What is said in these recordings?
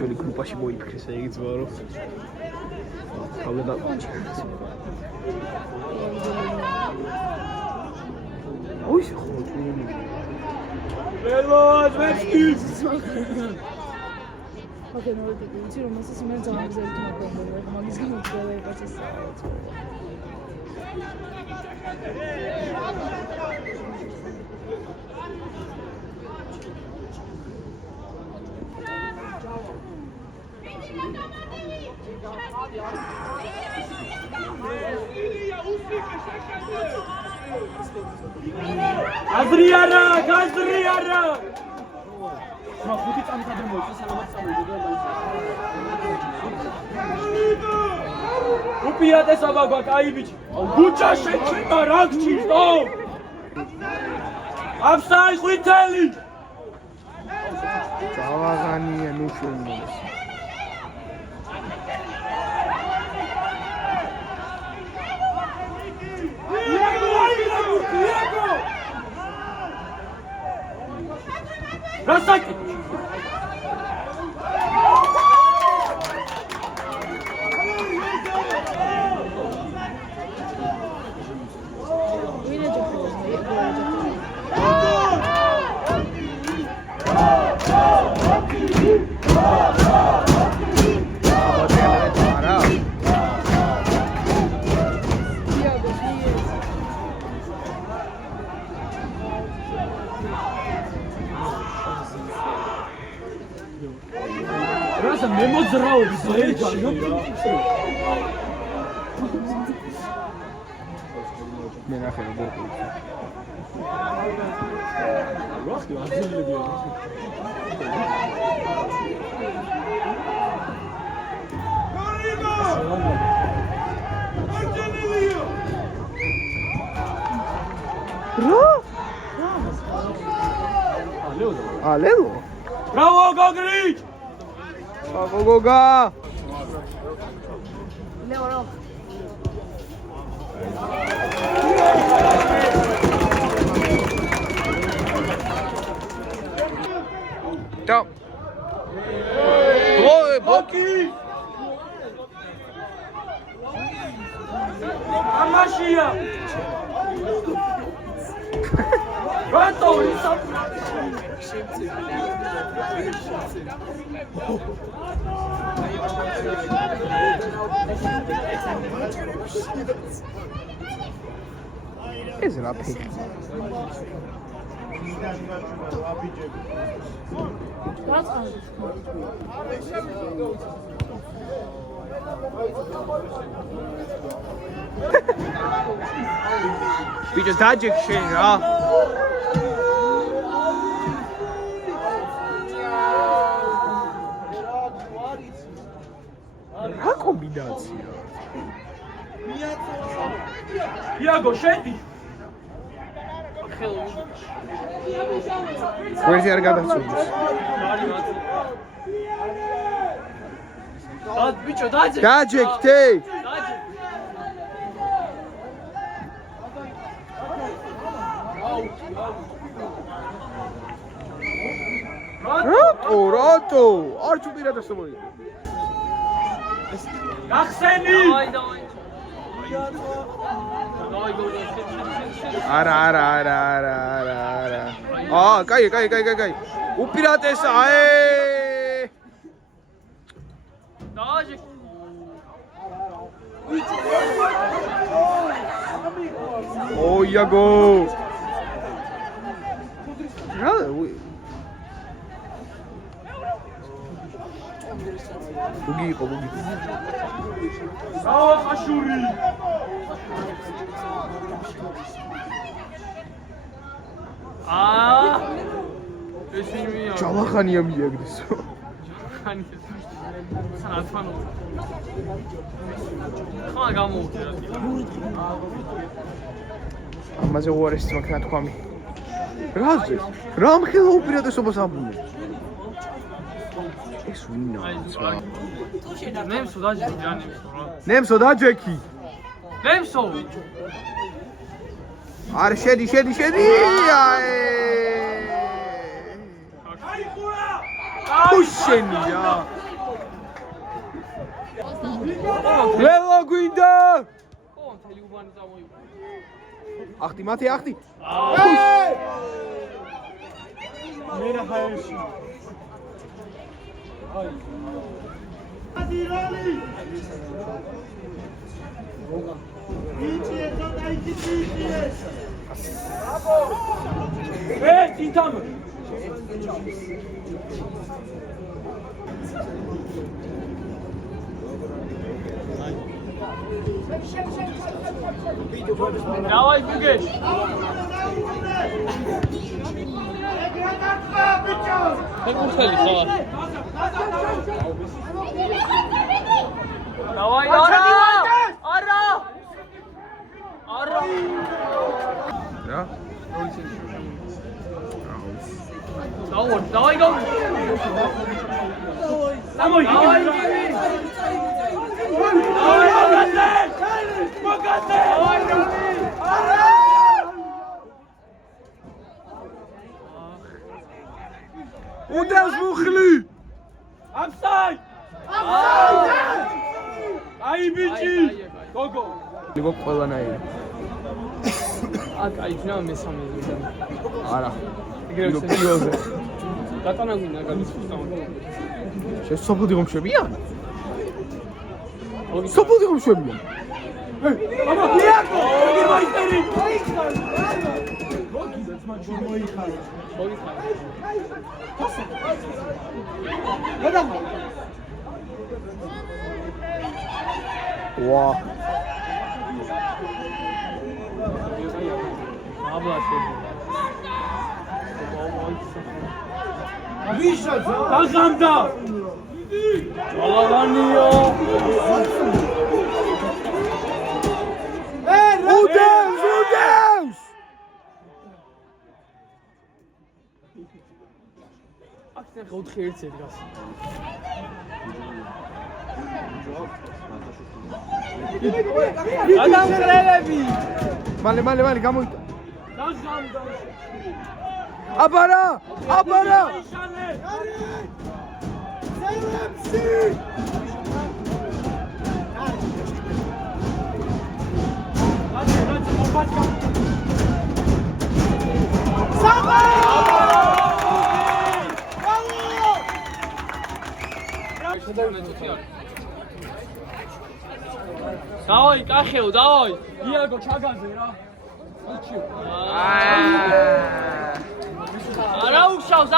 ბიჭული გრუპაში მოიფიქრეს, ეგეცვა რომ თავდა და ოი ხო ველოს ვეშკის ოკეი, ნუ ვიცი რომ მასის მე ძალიან ზეიმოქმედება, მაგის გამო ყველა ეკაცის Azriara, Azriara. Ma ხუთი წამი ხადრ მოიწა სალამად წამოვიდა და უპირატესობა გვაქვს, აი ბიჭი. გუჩა შეჭიმა რაგჩის დო. აფსაი ხვითელი. დავაღანია ნუ შემოს. Rasaki! Rasa memozrao zreća. მე ნახე როგორ ვახტი აღზევლებია. ალელო Bravo Gogric! გოგოგა ლეო და ой Boki! Amashia! Rato ეს რა ფიქრი ბიჭო დაჯექ შენ რა რა კომბინაცია Iago, შედი! ვერცი არ გადაცულის დად ბიჭო, დაჯე! დაჯექთე რატო? არც უპირატესობა იყო. გახსენი! არა. კაი. უპირატესა, დააჯე! იაგო. რა ბუგი იყო. ხაშური! ეს ვინმეა? ჯავახანია მიაგდეს. სანაცმანო. ხა გამოვიდა. ამაზე უარესი მაგ ნათქვამი. რაზე? რა მხელა უპირატესობას ამბობ? ეს ვინაა? ნემსო დაჯექი რა. ნემსო დაჯექი. ნემსო. არ შედი. უშენია. ლელო გვინდა ახტი მათე ახტი მერა ჰაერში ადილალი იჩიესა დაიჩიეს თითამ Давай, бегешь! Как устали, давай. Давай, Ара! Ара! Ара! რა Давай, давай, давай! Давай, давай! უდევს მუხლი აფსაი აი ბიჭი გოგო ლიგო ყველანაირი აკ აიქნა მესამე ზედან არა ეგრევე ლიგო პირველზე გატანა გვინდა გალის ფუსტავ შესოფლდი ხომშებიან სოფლდი ხომშებიან აბა იაკო იგი მაისტერი მოიხარ ვა აბლაშე ვიშა დაღამდა ალავანიო უდევს აქ 4 ერთზე დგას გადამხრელები მალე გამოიტა დაღამდა აბარა დავაი კახეო დავაი იაგო ჩაგაზე რა არა უშავს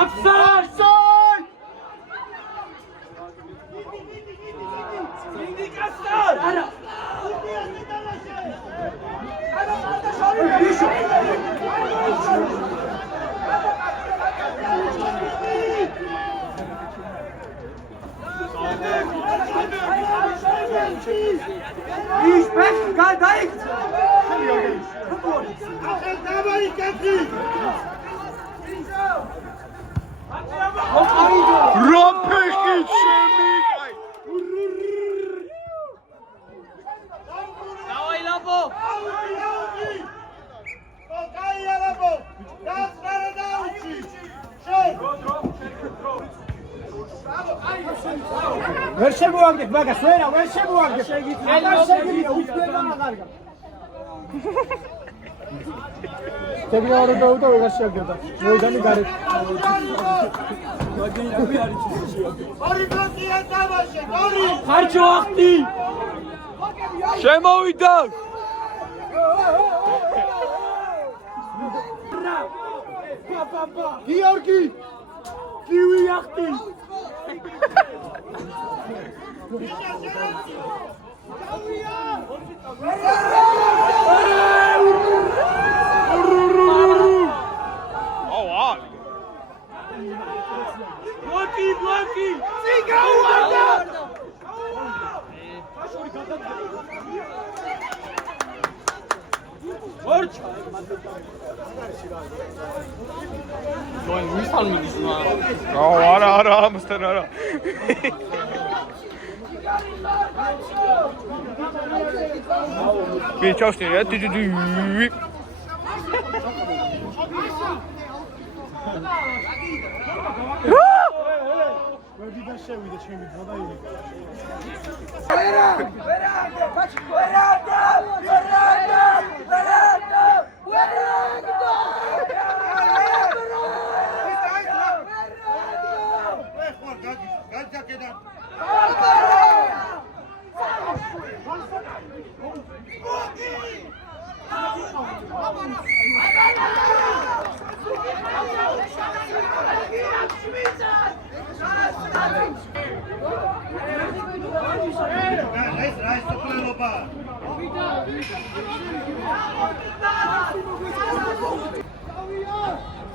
აფსაი ინდიკასტარ არა Ich bin gar nicht. Ach, da war ich ganz nicht. როფეხი შემიგაი Давай, Лапо. Окей, Лапо. Das war der Uchi. Schön. ვერ შემოაგდეთ მაგას, ვერ შემოაგდეთ. აღარ შეგიძლია უცბერდა მაგარგა. შეგიძლია და ვერ შეაგდეთ. მოიგანი გარეთ. მაგინები არის ისე. ორი ბლოკია დავაშე, ორი. ხარჯო ახტი. შემოვიდა გიორგი. კივი ახტი. Блоки! Цигауарда! Орч! Noi მისთან მიდის მა. არა, ამასთან არა. Გიჩავსტი რა დიდი. შევიდა ჩემი დრო და ივი.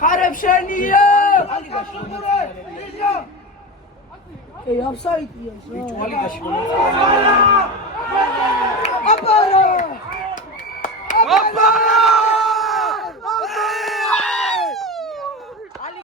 ხარებშენია! ey აფსაიდია აპარა! აპარა!